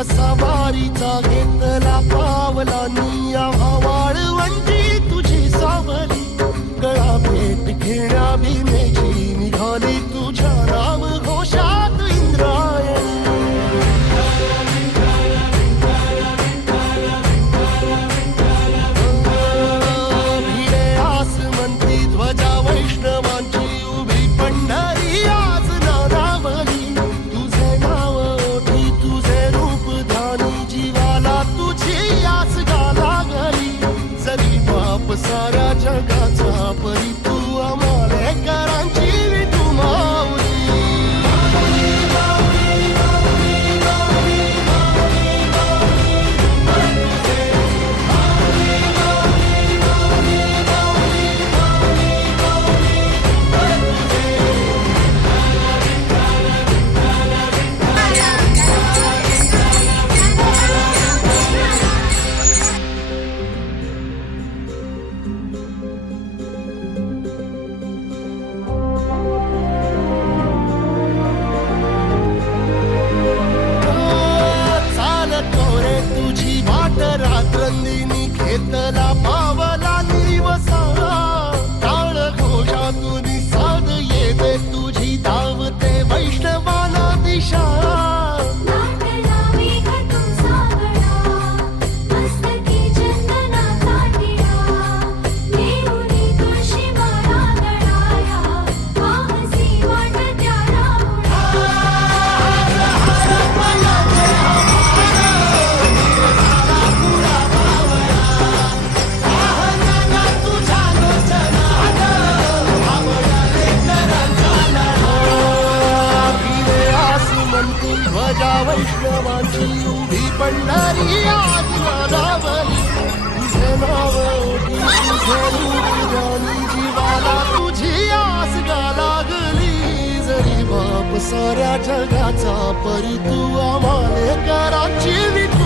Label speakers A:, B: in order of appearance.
A: what's up सारा जगाचा परी घेरी गेली जीवाला तुझी आस गा लागली जरी बाप साऱ्या जगाचा परी तू आम्हाला कराची विठ